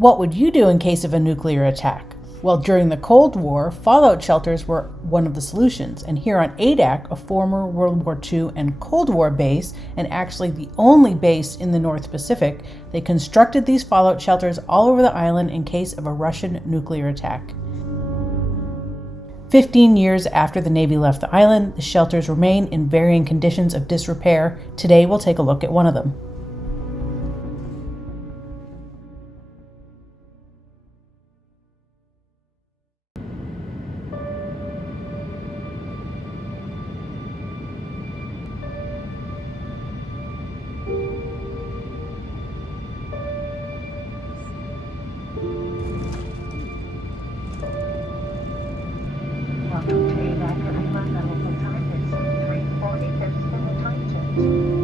what would you do in case of a nuclear attack? Well, during the Cold War, fallout shelters were one of the solutions, and here on Adak, a former World War II and Cold War base, and actually the only base in the North Pacific, they constructed these fallout shelters all over the island in case of a Russian nuclear attack. 15 years after the Navy left the island, the shelters remain in varying conditions of disrepair. Today we'll take a look at one of them. Welcome to Adak Island. The local time is 3:40. There's been a time change.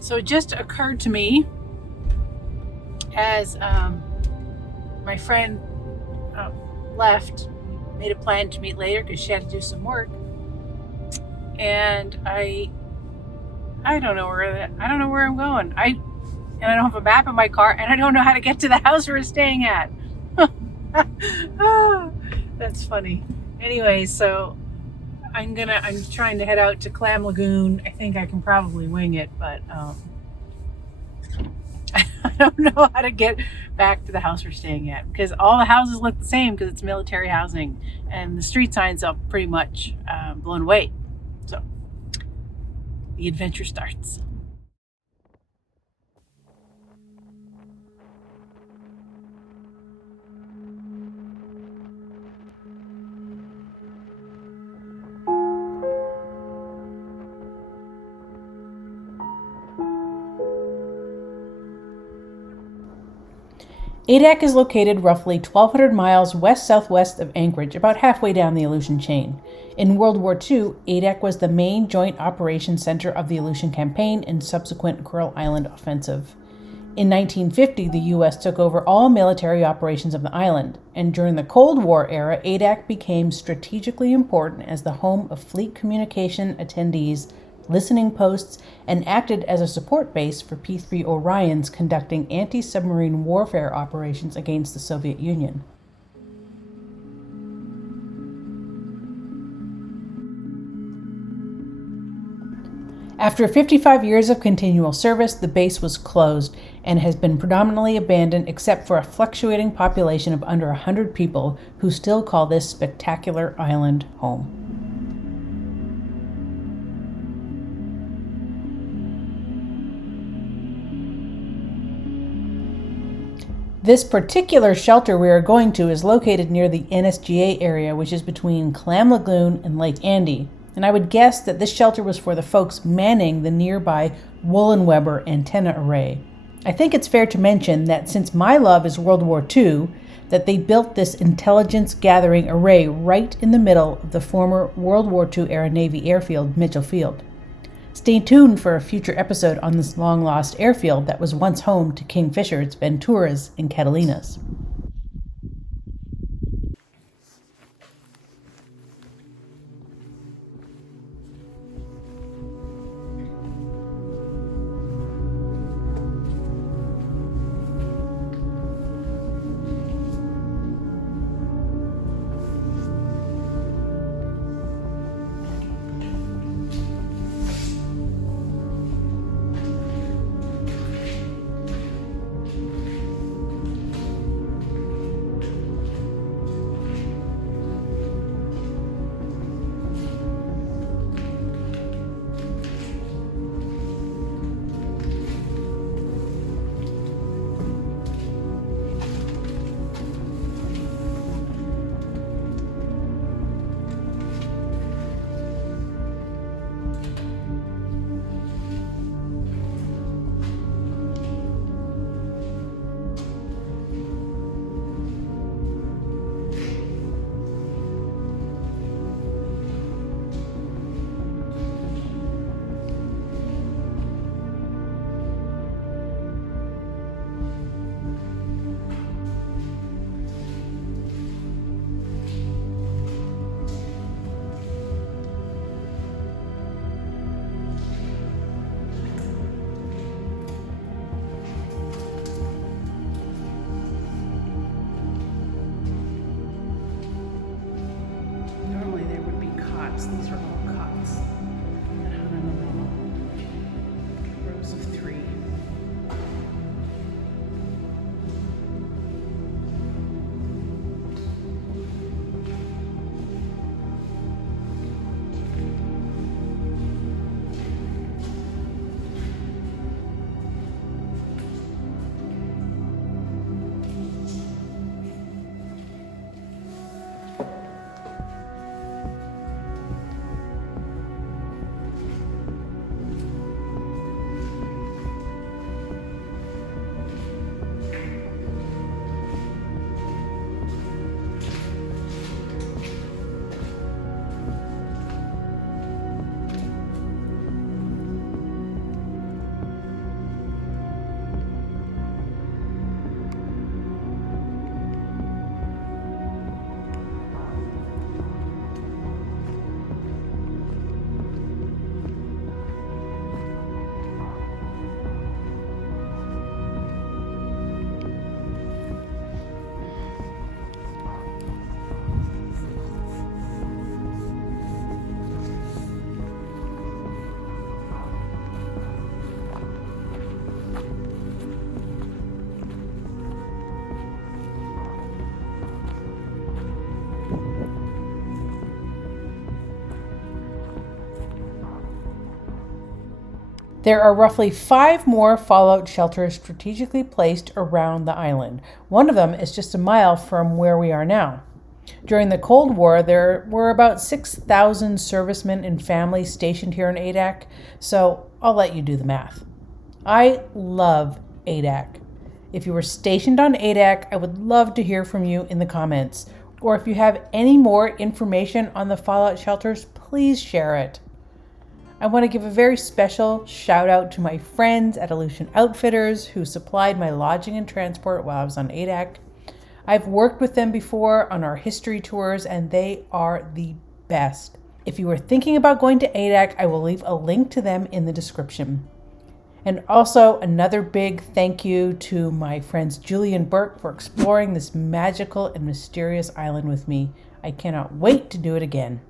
So it just occurred to me as my friend left, made a plan to meet later because she had to do some work, and I don't know where I'm going. I don't have a map in my car, and I don't know how to get to the house we're staying at. That's funny. Anyway, so I'm trying to head out to Clam Lagoon. I think I can probably wing it, but I don't know how to get back to the house we're staying at because all the houses look the same because it's military housing, and the street signs are pretty much blown away. So the adventure starts. Adak is located roughly 1,200 miles west-southwest of Anchorage, about halfway down the Aleutian chain. In World War II, Adak was the main joint operations center of the Aleutian Campaign and subsequent Kuril Island offensive. In 1950, the U.S. took over all military operations of the island, and during the Cold War era, Adak became strategically important as the home of fleet communication attendees, listening posts, and acted as a support base for P-3 Orions conducting anti-submarine warfare operations against the Soviet Union. After 55 years of continual service, the base was closed and has been predominantly abandoned except for a fluctuating population of under 100 people who still call this spectacular island home. This particular shelter we are going to is located near the NSGA area, which is between Clam Lagoon and Lake Andy, and I would guess that this shelter was for the folks manning the nearby Woolen-Weber antenna array. I think it's fair to mention that since my love is World War II, that they built this intelligence gathering array right in the middle of the former World War II era Navy airfield, Mitchell Field. Stay tuned for a future episode on this long-lost airfield that was once home to Kingfishers, Venturas, and Catalinas. These are all cots. And Honolulu. Rows of 3. There are roughly 5 more fallout shelters strategically placed around the island. One of them is just a mile from where we are now. During the Cold War, there were about 6,000 servicemen and families stationed here in Adak, so I'll let you do the math. I love Adak. If you were stationed on Adak, I would love to hear from you in the comments. Or if you have any more information on the fallout shelters, please share it. I want to give a very special shout out to my friends at Aleutian Outfitters who supplied my lodging and transport while I was on Adak. I've worked with them before on our history tours and they are the best. If you are thinking about going to Adak, I will leave a link to them in the description. And also another big thank you to my friends Julie and Burke for exploring this magical and mysterious island with me. I cannot wait to do it again.